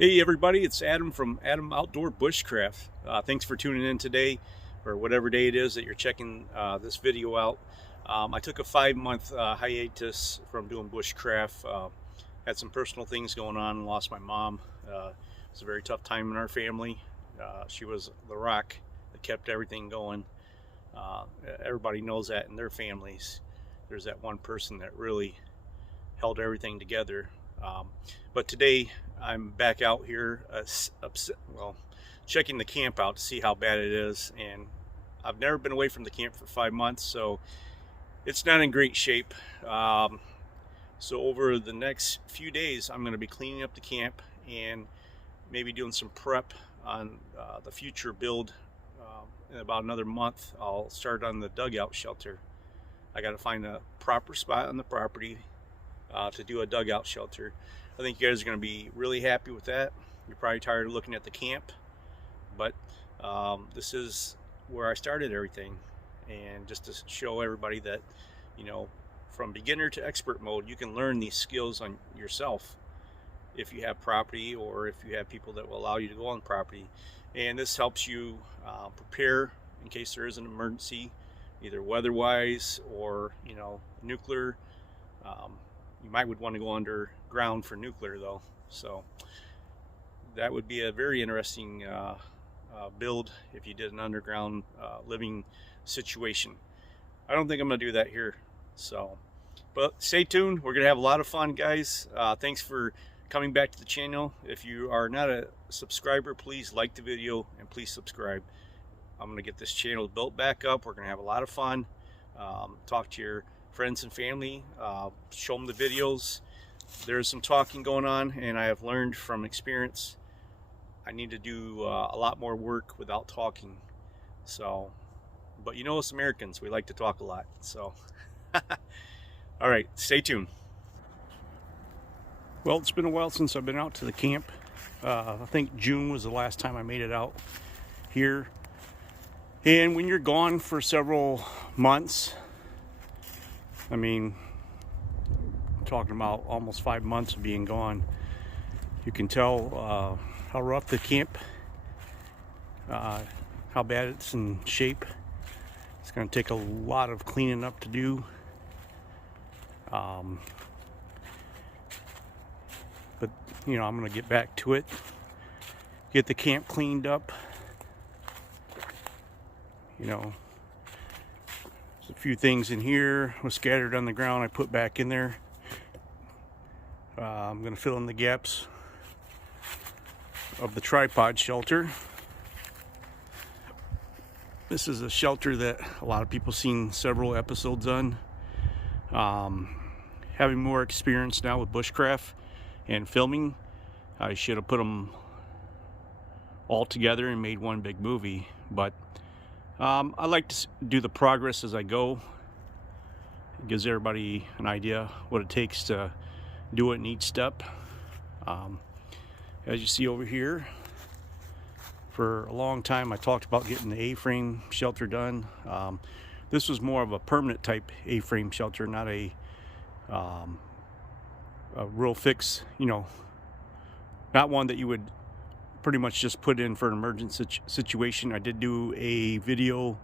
Hey everybody, it's Adam from Adam Outdoor Bushcraft. Thanks for tuning in today, or whatever day it is that you're checking this video out. I took a 5-month hiatus from doing bushcraft. Had some personal things going on, lost my mom. It was a very tough time in our family. She was the rock that kept everything going. Everybody knows that in their families. There's that one person that really held everything together. But today I'm back out here checking the camp out to see how bad it is, and I've never been away from the camp for 5 months, so it's not in great shape. So over the next few days I'm going to be cleaning up the camp and maybe doing some prep on the future build. In about another month I'll start on the dugout shelter. I got to find a proper spot on the property to do a dugout shelter. I think you guys are going to be really happy with that. You're probably tired of looking at the camp, but this is where I started everything, and just to show everybody that, you know, from beginner to expert mode, you can learn these skills on yourself if you have property, or if you have people that will allow you to go on property. And this helps you prepare in case there is an emergency, either weather-wise or, you know, nuclear. You might would want to go underground for nuclear though, so that would be a very interesting build if you did an underground living situation. I don't think I'm gonna do that here, so but stay tuned. We're gonna have a lot of fun, guys. Thanks for coming back to the channel. If you are not a subscriber, please like the video and please subscribe. I'm gonna get this channel built back up. We're gonna have a lot of fun. Talk to your friends and family, show them the videos. There's some talking going on, and I have learned from experience I need to do a lot more work without talking. So, but you know us Americans, we like to talk a lot, so all right, stay tuned. Well, it's been a while since I've been out to the camp. I think June was the last time I made it out here, and when you're gone for several months, I mean, talking about almost 5 months of being gone, you can tell how rough the camp, how bad it's in shape. It's going to take a lot of cleaning up to do. But, you know, I'm going to get back to it, get the camp cleaned up. You know, a few things in here was scattered on the ground I put back in there. I'm going to fill in the gaps of the tripod shelter. This is a shelter that a lot of people seen several episodes on. Having more experience now with bushcraft and filming, I should have put them all together and made one big movie, but I like to do the progress as I go. It gives everybody an idea what it takes to do it in each step. As you see over here, for a long time I talked about getting the A-frame shelter done. This was more of a permanent type A-frame shelter, not a real fix, you know, not one that you would pretty much just put in for an emergency situation. I did do a video,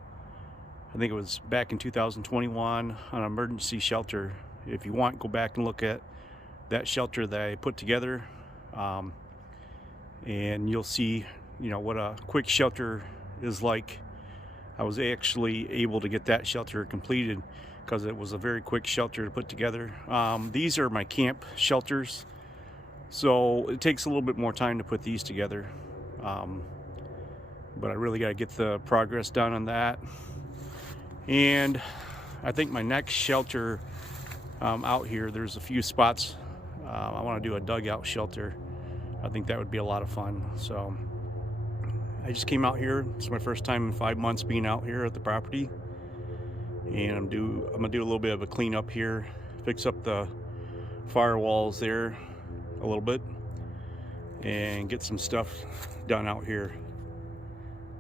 I think it was back in 2021, on an emergency shelter. If you want, go back and look at that shelter that I put together, and you'll see, you know, what a quick shelter is like. I was actually able to get that shelter completed because it was a very quick shelter to put together. These are my camp shelters, so it takes a little bit more time to put these together, but I really got to get the progress done on that. And I think my next shelter out here, there's a few spots I want to do a dugout shelter. I think that would be a lot of fun. So I just came out here. It's my first time in 5 months being out here at the property, and I'm gonna do a little bit of a cleanup here, fix up the firewalls there a little bit, and get some stuff done out here.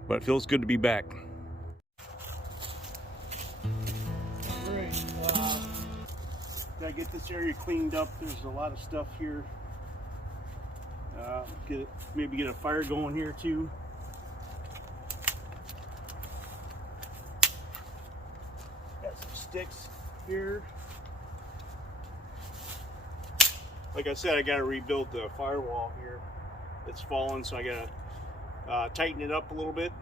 But it feels good to be back. Alright, gotta get this area cleaned up. There's a lot of stuff here Maybe get a fire going here too. Got some sticks here. Like I said, I got to rebuild the firewall here. It's fallen, so I got to tighten it up a little bit.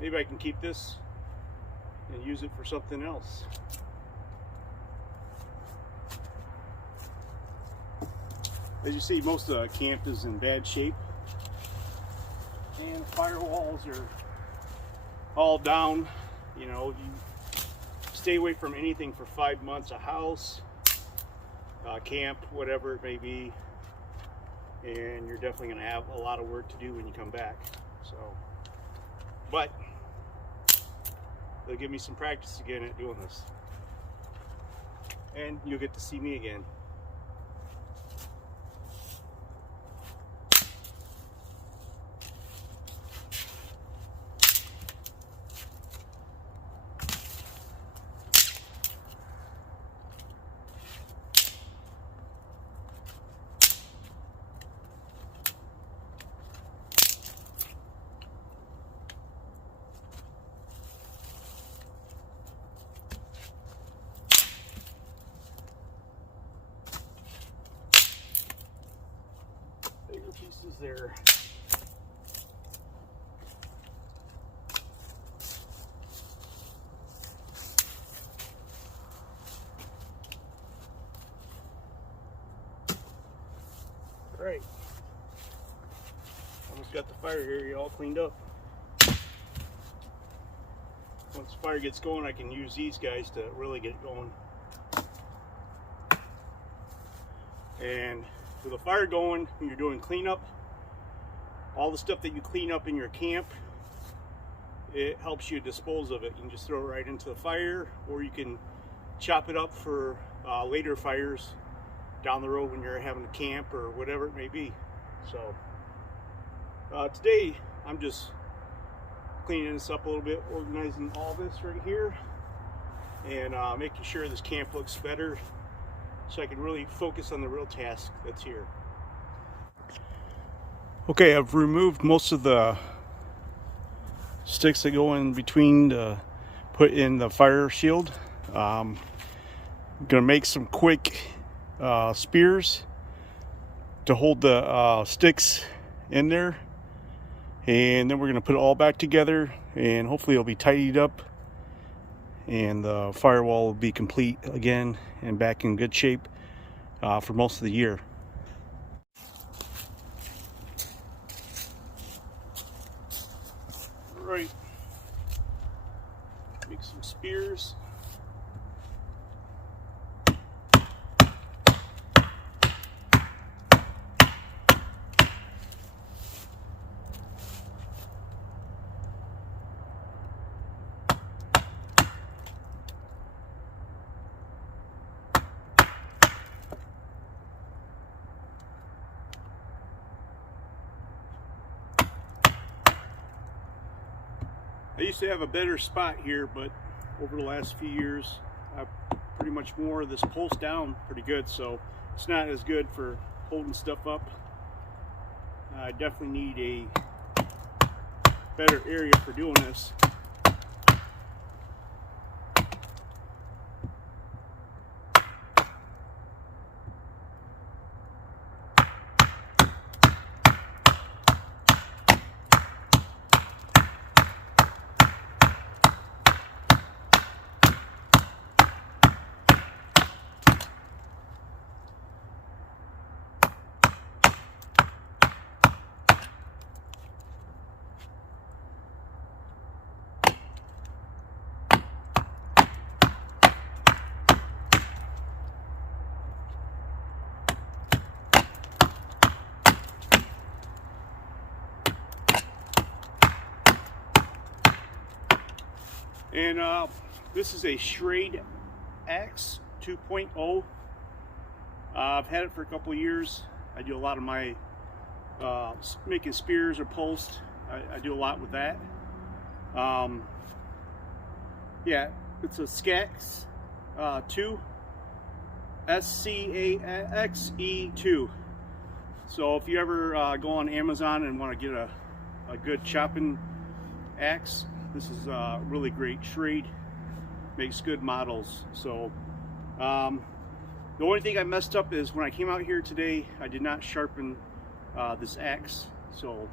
Maybe I can keep this and use it for something else. As you see, most of the camp is in bad shape, and the firewalls are all down. You know, you stay away from anything for 5 months, a house, camp, whatever it may be, and you're definitely going to have a lot of work to do when you come back. So, but they'll give me some practice again at doing this, and you'll get to see me again. Bigger pieces there. All right, almost got the fire area all cleaned up. Once the fire gets going, I can use these guys to really get it going. And with a fire going, when you're doing cleanup, all the stuff that you clean up in your camp, it helps you dispose of it. You can just throw it right into the fire, or you can chop it up for later fires down the road when you're having a camp or whatever it may be. So today I'm just cleaning this up a little bit, organizing all this right here, and making sure this camp looks better, so I can really focus on the real task that's here. Okay, I've removed most of the sticks that go in between to put in the fire shield. I'm gonna make some quick spears to hold the sticks in there, and then we're gonna put it all back together, and hopefully it'll be tidied up, and the firewall will be complete again and back in good shape for most of the year. Right, make some spears. I used to have a better spot here, but over the last few years, I've pretty much wore this post down pretty good, so it's not as good for holding stuff up. I definitely need a better area for doing this. And this is a Schrade X 2.0. I've had it for a couple of years. I do a lot of my making spears or posts. I do a lot with that. Yeah, it's a Scax 2, SCAXE2. So if you ever go on Amazon and want to get a good chopping axe, this is really great. Schrade makes good models. So the only thing I messed up is when I came out here today, I did not sharpen this axe, so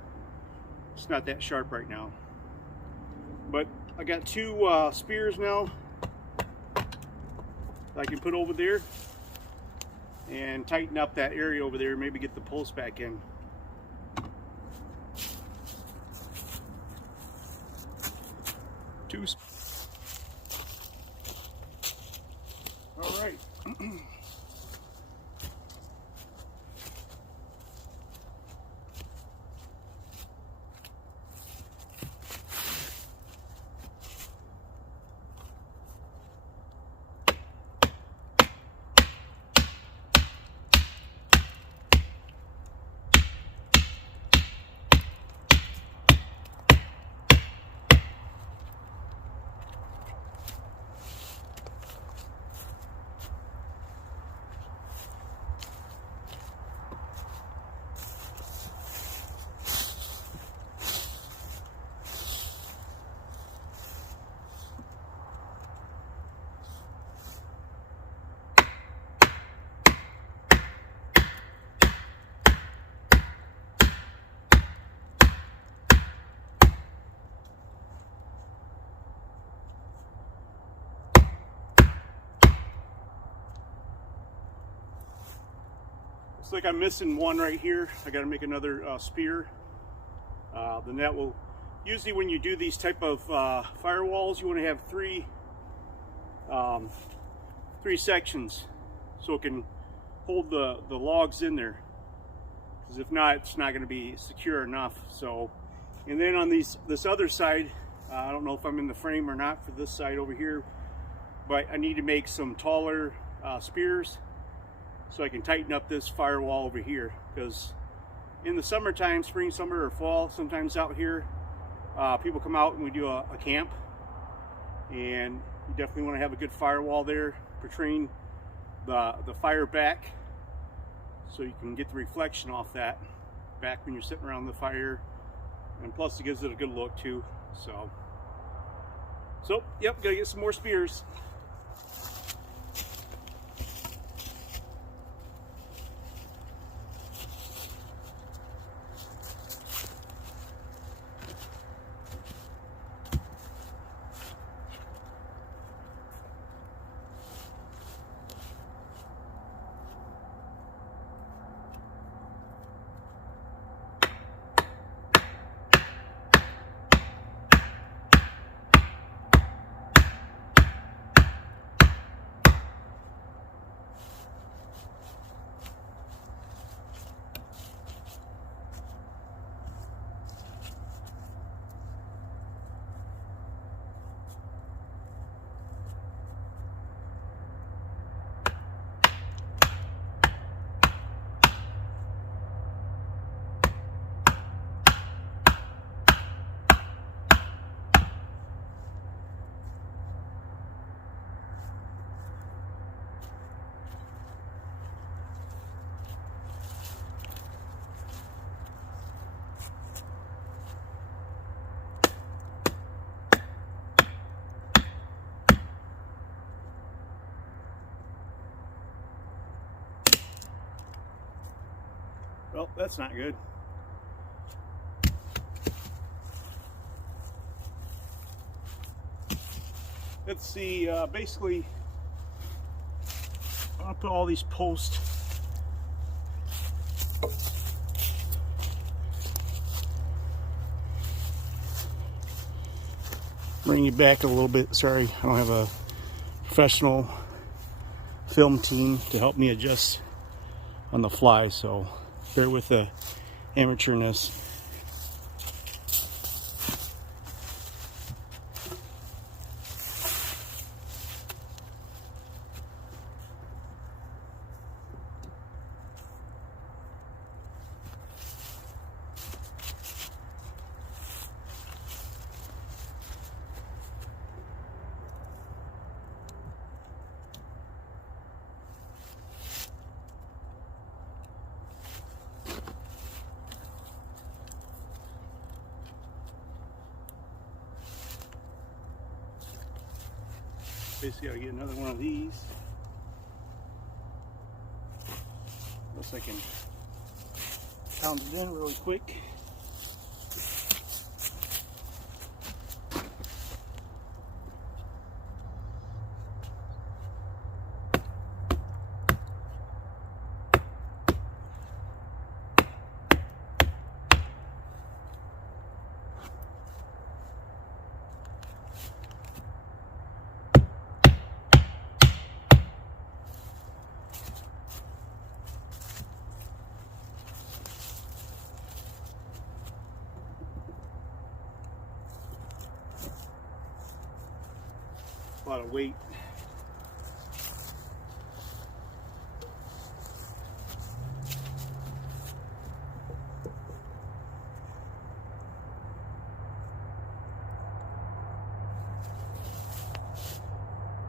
it's not that sharp right now. But I got two spears now that I can put over there and tighten up that area over there, maybe get the post back in. All right. Looks like I'm missing one right here. I got to make another spear. The net will, usually when you do these type of firewalls, you want to have three sections so it can hold the logs in there, because if not, it's not going to be secure enough. So, and then on this other side, I don't know if I'm in the frame or not for this side over here, but I need to make some taller spears so I can tighten up this firewall over here, because in the summertime, spring, summer, or fall, sometimes out here, people come out and we do a camp, and you definitely want to have a good firewall there, portraying the fire back, so you can get the reflection off that back when you're sitting around the fire, and plus it gives it a good look too. So yep, gotta get some more spears. Well, that's not good. Let's see, basically, I'll put all these posts bring you back a little bit. Sorry, I don't have a professional film team to help me adjust on the fly, so bear with the amateurness. Basically, I get another one of these. Unless I can pound it in really quick. A lot of weight.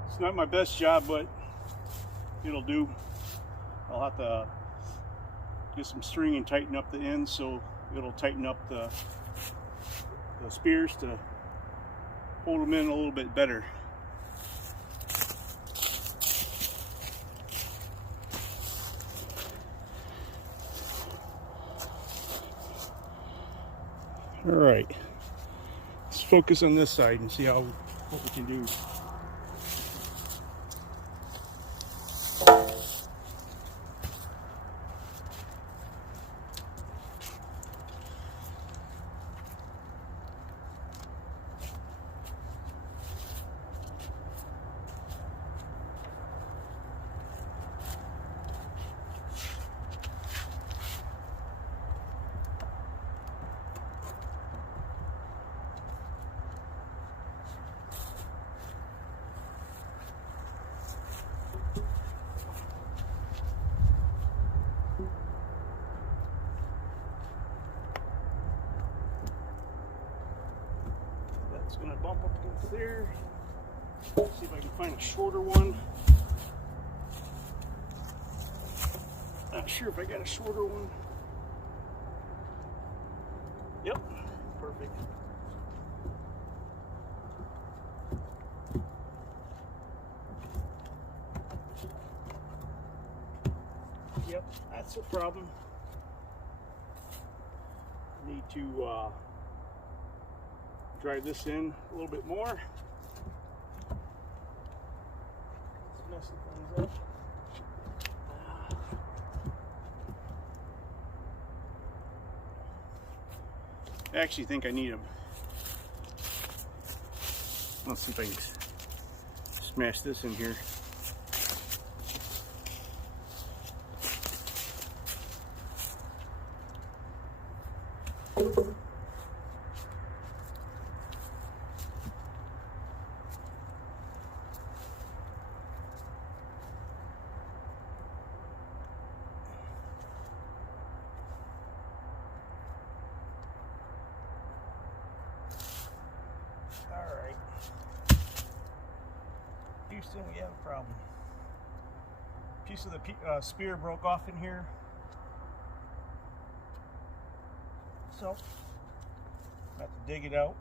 It's not my best job, but it'll do. I'll have to get some string and tighten up the ends so it'll tighten up the spears to hold them in a little bit better. All right, let's focus on this side and see what we can do. It's going to bump up against there. Let's see if I can find a shorter one. Not sure if I got a shorter one. Yep, perfect. Yep, that's a problem. Need to drive this in a little bit more. It's messing things up. I actually think I need them. Let's see if I can smash this in here. Alright. Houston, we have a problem. Piece of the spear broke off in here. So, I have to dig it out.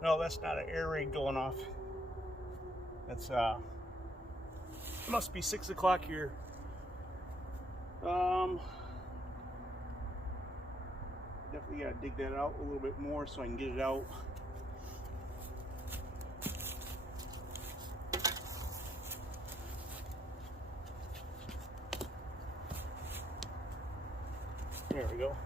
No, that's not an air raid going off. That's must be 6 o'clock here. Definitely gotta dig that out a little bit more so I can get it out. There we go.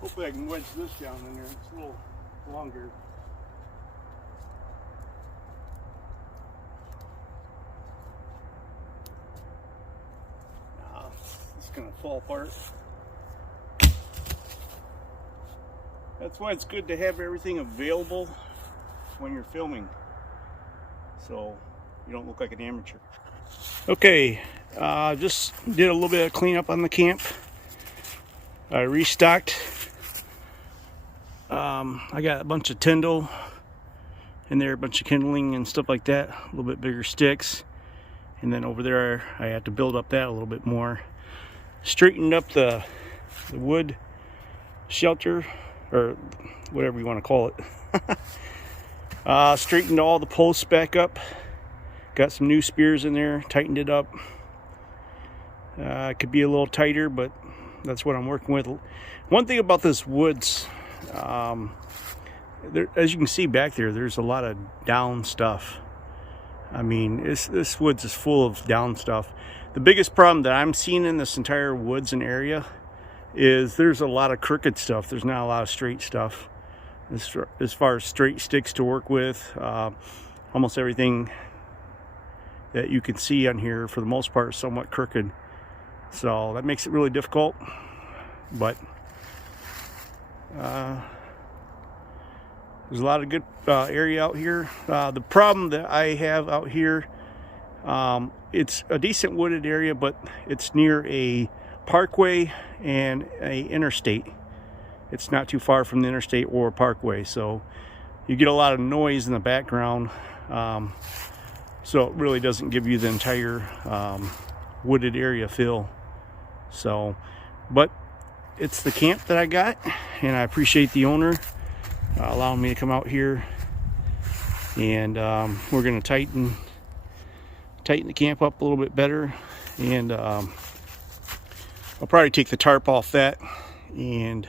Hopefully I can wedge this down in there. It's a little longer. Nah, it's gonna fall apart. That's why it's good to have everything available when you're filming, so you don't look like an amateur. Okay, just did a little bit of cleanup on the camp. I restocked. I got a bunch of Tyndall in there, a bunch of kindling and stuff like that, a little bit bigger sticks. And then over there I had to build up that a little bit more. Straightened up the wood shelter, or whatever you want to call it. Straightened all the posts back up. Got some new spears in there, tightened it up. It could be a little tighter, but that's what I'm working with. One thing about this woods, as you can see back there, there's a lot of down stuff. I mean, this woods is full of down stuff. The biggest problem that I'm seeing in this entire woods and area is there's a lot of crooked stuff. There's not a lot of straight stuff. As far as straight sticks to work with, almost everything that you can see on here, for the most part, is somewhat crooked. So that makes it really difficult. But there's a lot of good area out here. The problem that I have out here, it's a decent wooded area, but it's near a parkway and a interstate. It's not too far from the interstate or parkway, so you get a lot of noise in the background. So it really doesn't give you the entire wooded area feel. So, but it's the camp that I got, and I appreciate the owner allowing me to come out here. And we're going to tighten the camp up a little bit better, and I'll probably take the tarp off that and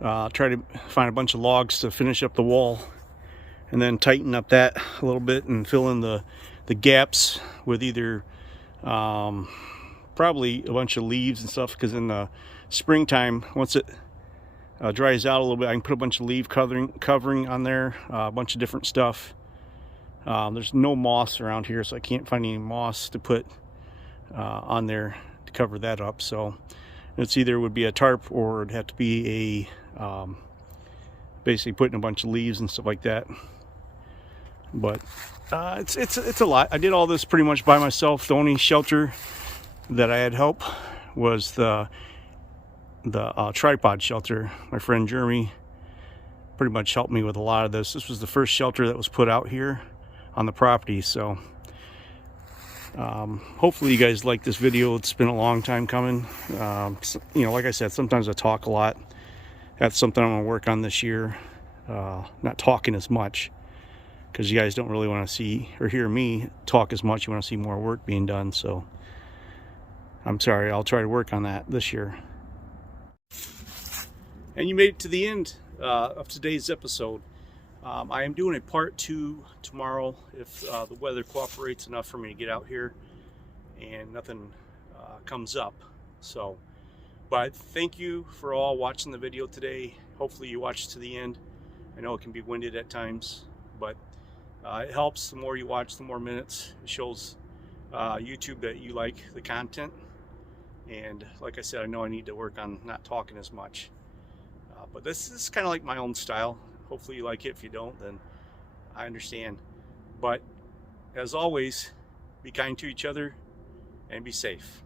try to find a bunch of logs to finish up the wall, and then tighten up that a little bit and fill in the gaps with either probably a bunch of leaves and stuff, because in the springtime, once it dries out a little bit, I can put a bunch of leaf covering on there, a bunch of different stuff. There's no moss around here, so I can't find any moss to put on there to cover that up. So it's either would be a tarp, or it'd have to be a basically putting a bunch of leaves and stuff like that. But it's a lot. I did all this pretty much by myself. The only shelter that I had help was the tripod shelter. My friend Jeremy pretty much helped me with a lot of this. This was the first shelter that was put out here on the property. So hopefully you guys like this video. It's been a long time coming. You know, like I said, sometimes I talk a lot. That's something I'm gonna work on this year. Not talking as much, because you guys don't really want to see or hear me talk as much. You want to see more work being done. So I'm sorry, I'll try to work on that this year. And you made it to the end of today's episode. I am doing a part 2 tomorrow, if the weather cooperates enough for me to get out here and nothing comes up. So, but thank you for all watching the video today. Hopefully you watched to the end. I know it can be winded at times, but it helps. The more you watch, the more minutes. It shows YouTube that you like the content. And like I said, I know I need to work on not talking as much. But this is kind of like my own style. Hopefully you like it. If you don't, then I understand. But as always, be kind to each other and be safe.